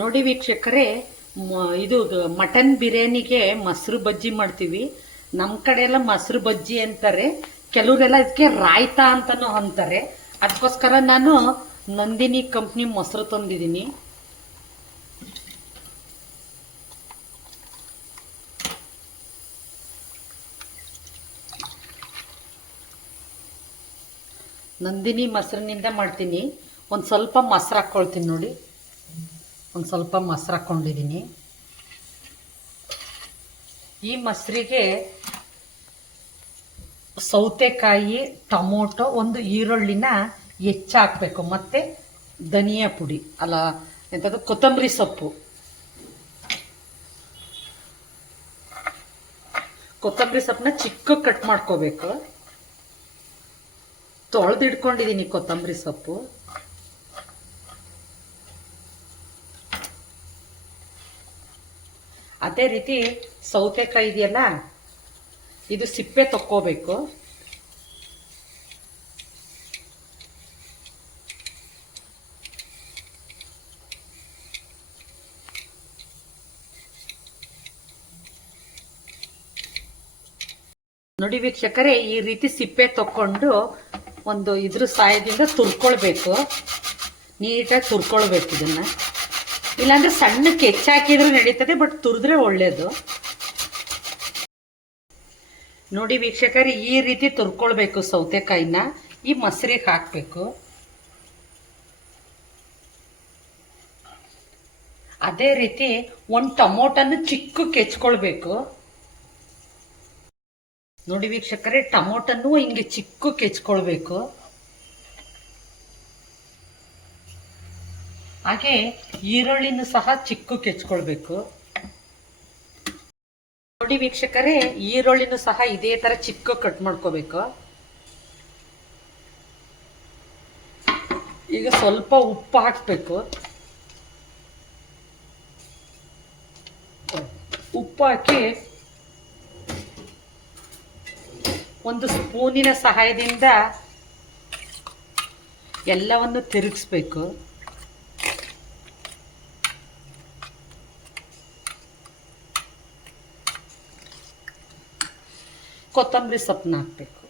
ನೋಡಿ ವೀಕ್ಷಕರೇ, ಇದು ಮಟನ್ ಬಿರಿಯಾನಿಗೆ ಮೊಸರು ಬಜ್ಜಿ ಮಾಡ್ತೀವಿ. ನಮ್ಮ ಕಡೆ ಎಲ್ಲ ಮೊಸರು ಬಜ್ಜಿ ಅಂತಾರೆ, ಕೆಲವರೆಲ್ಲ ಇದಕ್ಕೆ ರಾಯ್ತಾ ಅಂತಾನು ಅಂತಾರೆ. ಅದಕ್ಕೋಸ್ಕರ ನಾನು ನಂದಿನಿ ಕಂಪ್ನಿ ಮೊಸರು ತಂದಿದ್ದೀನಿ. ನಂದಿನಿ ಮೊಸರಿನಿಂದ ಮಾಡ್ತೀನಿ. ಒಂದು ಸ್ವಲ್ಪ ಮೊಸರು ಹಾಕ್ಕೊಳ್ತೀನಿ ನೋಡಿ. ಒಂದು ಸ್ವಲ್ಪ ಮೊಸರು ಹಾಕ್ಕೊಂಡಿದ್ದೀನಿ. ಈ ಮೊಸರಿಗೆ ಸೌತೆಕಾಯಿ, ಟೊಮೊಟೊ, ಒಂದು ಈರುಳ್ಳಿನ ಹೆಚ್ಚು ಹಾಕಬೇಕು. ಮತ್ತು ಧನಿಯಾ ಪುಡಿ ಅಲ್ಲ ಎಂಥದ್ದು ಕೊತ್ತಂಬರಿ ಸೊಪ್ಪು. ಕೊತ್ತಂಬರಿ ಸೊಪ್ಪನ್ನ ಚಿಕ್ಕ ಕಟ್ ಮಾಡ್ಕೋಬೇಕು. ತೊಳೆದಿಡ್ಕೊಂಡಿದ್ದೀನಿ ಕೊತ್ತಂಬರಿ ಸೊಪ್ಪು. ಅದೇ ರೀತಿ ಸೌತೆಕಾಯಿ ಇದೆಯಲ್ಲ, ಇದು ಸಿಪ್ಪೆ ತಕ್ಕೋಬೇಕು. ನೋಡಿ ವೀಕ್ಷಕರೇ, ಈ ರೀತಿ ಸಿಪ್ಪೆ ತಕ್ಕೊಂಡು ಒಂದು ಇದ್ರ ಸಹಾಯದಿಂದ ತುರ್ಕೊಳ್ಬೇಕು. ನೀಟಾಗಿ ತುರ್ಕೊಳ್ಬೇಕು ಇದನ್ನ. ಇಲ್ಲಾಂದ್ರೆ ಸಣ್ಣಕ್ಕೆ ಹೆಚ್ಚಾಕಿದ್ರೆ ನಡೀತದೆ, ಬಟ್ ತುರಿದ್ರೆ ಒಳ್ಳೇದು. ನೋಡಿ ವೀಕ್ಷಕರೇ, ಈ ರೀತಿ ತುರ್ಕೊಳ್ಬೇಕು ಸೌತೆಕಾಯಿನ. ಈ ಮೊಸರಿಗೆ ಹಾಕಬೇಕು. ಅದೇ ರೀತಿ ಒಂದು ಟೊಮೊಟೊನ ಚಿಕ್ಕಕ್ಕೆ ಹೆಚ್ಕೊಳ್ಬೇಕು. ನೋಡಿ ವೀಕ್ಷಕರೇ, ಟೊಮೊಟೊನು ಹಿಂಗೆ ಚಿಕ್ಕಕ್ಕೆ ಹೆಚ್ಕೊಳ್ಬೇಕು. ಹಾಗೆ ಈರುಳ್ಳಿನೂ ಸಹ ಚಿಕ್ಕಕ್ಕೆ ಹೆಚ್ಕೊಳ್ಬೇಕು. ನೋಡಿ ವೀಕ್ಷಕರೇ, ಈರುಳ್ಳಿನೂ ಸಹ ಇದೇ ತರ ಚಿಕ್ಕ ಕಟ್ ಮಾಡ್ಕೋಬೇಕು. ಈಗ ಸ್ವಲ್ಪ ಉಪ್ಪು ಹಾಕ್ಬೇಕು. ಉಪ್ಪು ಹಾಕಿ ಒಂದು ಸ್ಪೂನಿನ ಸಹಾಯದಿಂದ ಎಲ್ಲವನ್ನು ತಿರುಗಿಸ್ಬೇಕು. ಕೊತ್ತಂಬರಿ ಸೊಪ್ಪನ್ನ ಹಾಕಬೇಕು.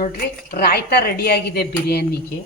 ನೋಡ್ರಿ, ರಾಯ್ತಾ ರೆಡಿಯಾಗಿದೆ ಬಿರಿಯಾನಿಗೆ.